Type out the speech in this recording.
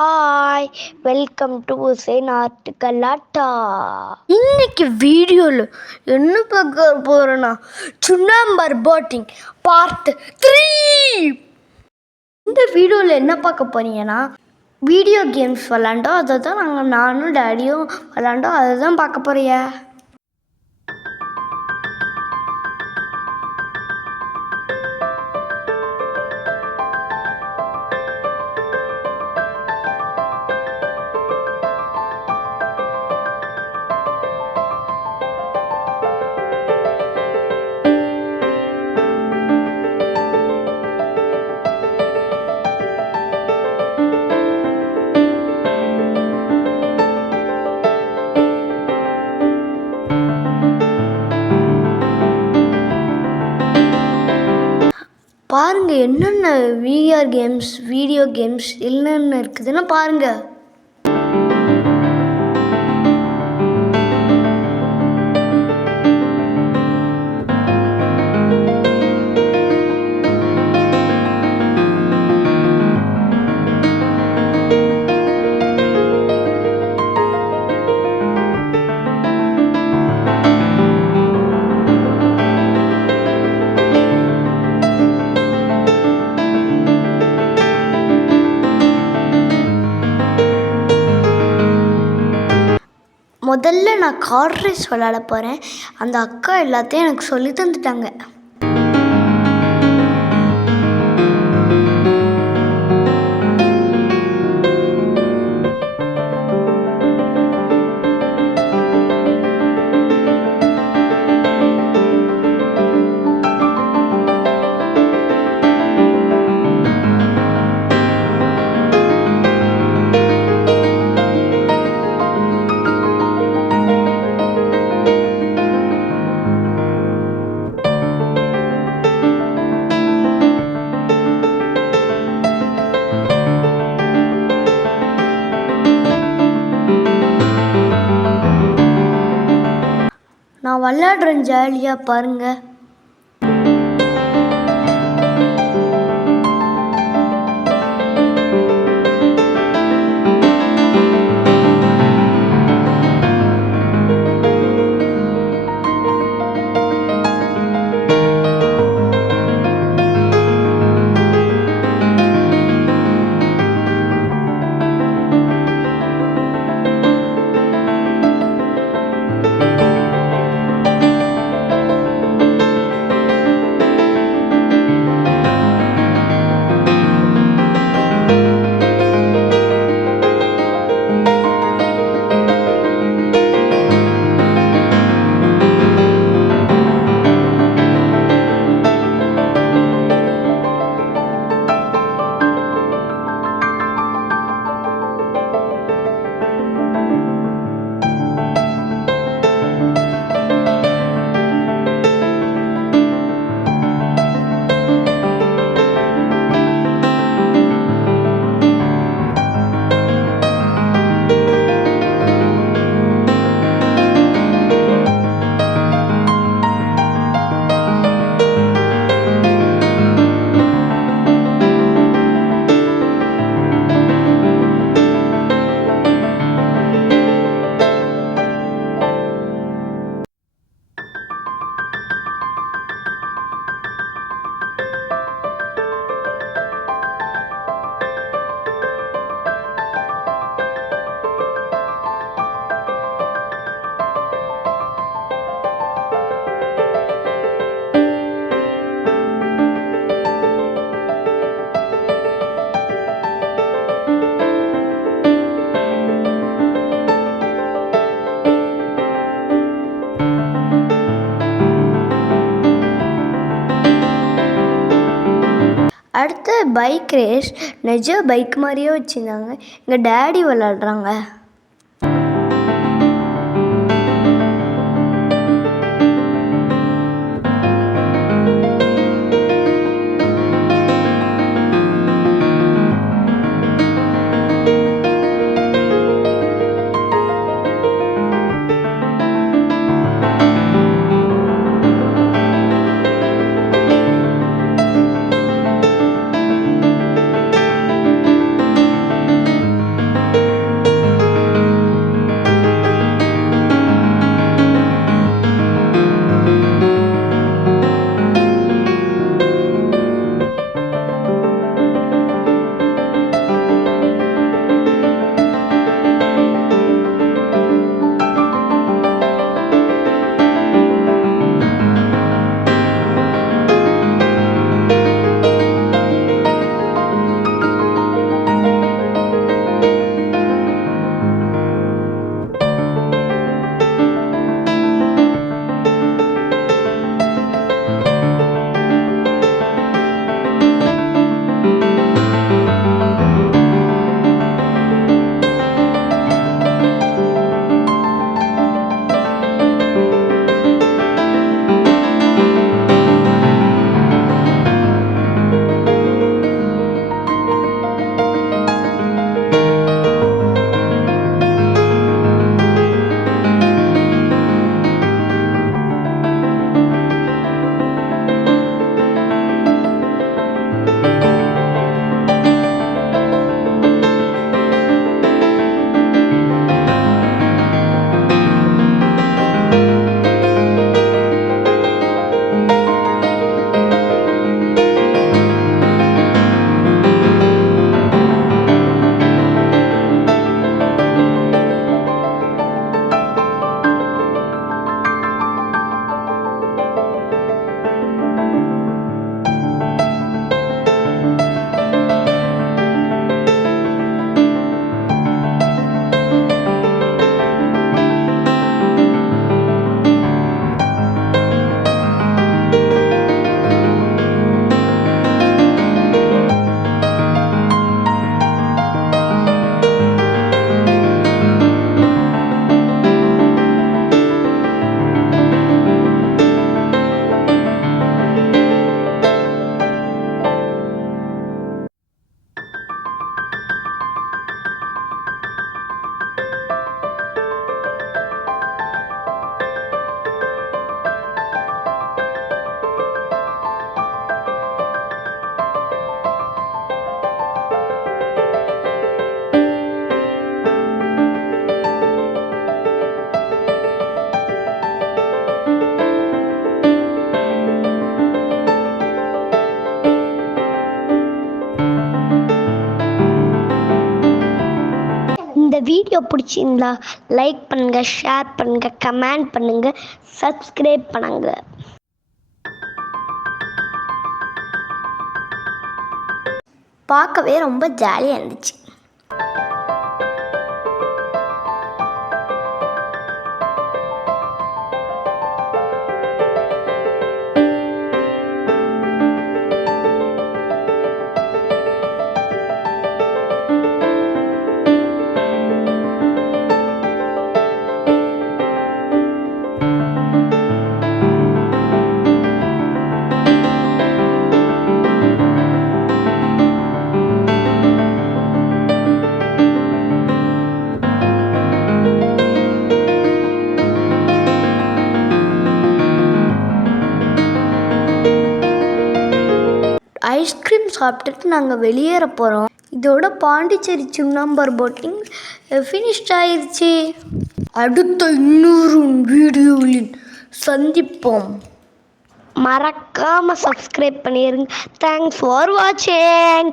Hi, welcome to நாட்டு கலாட்டா. இன்னைக்கு வீடியோவில் என்ன பார்க்க போகிறோன்னா சுண்ணாம்பர் போட்டிங் பார்ட் 3. இந்த வீடியோவில் என்ன பார்க்க போறீங்கன்னா வீடியோ கேம்ஸ் விளாண்டோம். அதை தான் நானும் டேடியும் விளாண்டோம். அதை தான் பார்க்க போறிய. பாருங்கள் என்னென்ன விஆர் கேம்ஸ் வீடியோ கேம்ஸ் என்னென்ன இருக்குதுன்னு பாருங்கள். முதல்ல நான் கார் ரேஸ் விளையாட போகிறேன். அந்த அக்கா எல்லாத்தையும் எனக்கு சொல்லி தந்துட்டாங்க. நான் விளையாடுறேன், ஜாலியாக பாருங்கள். அடுத்த பைக் ரேஸ் நிஜ பைக் மாதிரியே வச்சுருந்தாங்க. எங்கள் டேடி விளாட்றாங்க. வீடியோ பிடிச்சிருந்தா லைக் பண்ணுங்க, ஷேர் பண்ணுங்க, கமெண்ட் பண்ணுங்க, சப்ஸ்கிரைப் பண்ணுங்க. பார்க்கவே ரொம்ப ஜாலியாக இருந்துச்சு. ஐஸ்கிரீம் சாப்பிட்டுட்டு நாங்கள் வெளியேற போகிறோம். இதோட பாண்டிச்சேரி சுண்ணாம்பர் போட்டிங் ஃபினிஷ்ட் ஆயிடுச்சு. அடுத்த இன்னொரு வீடியோவில் சந்திப்போம். மறக்காம சப்ஸ்கிரைப் பண்ணிருங்க. தேங்க்ஸ் ஃபார் வாட்சிங்.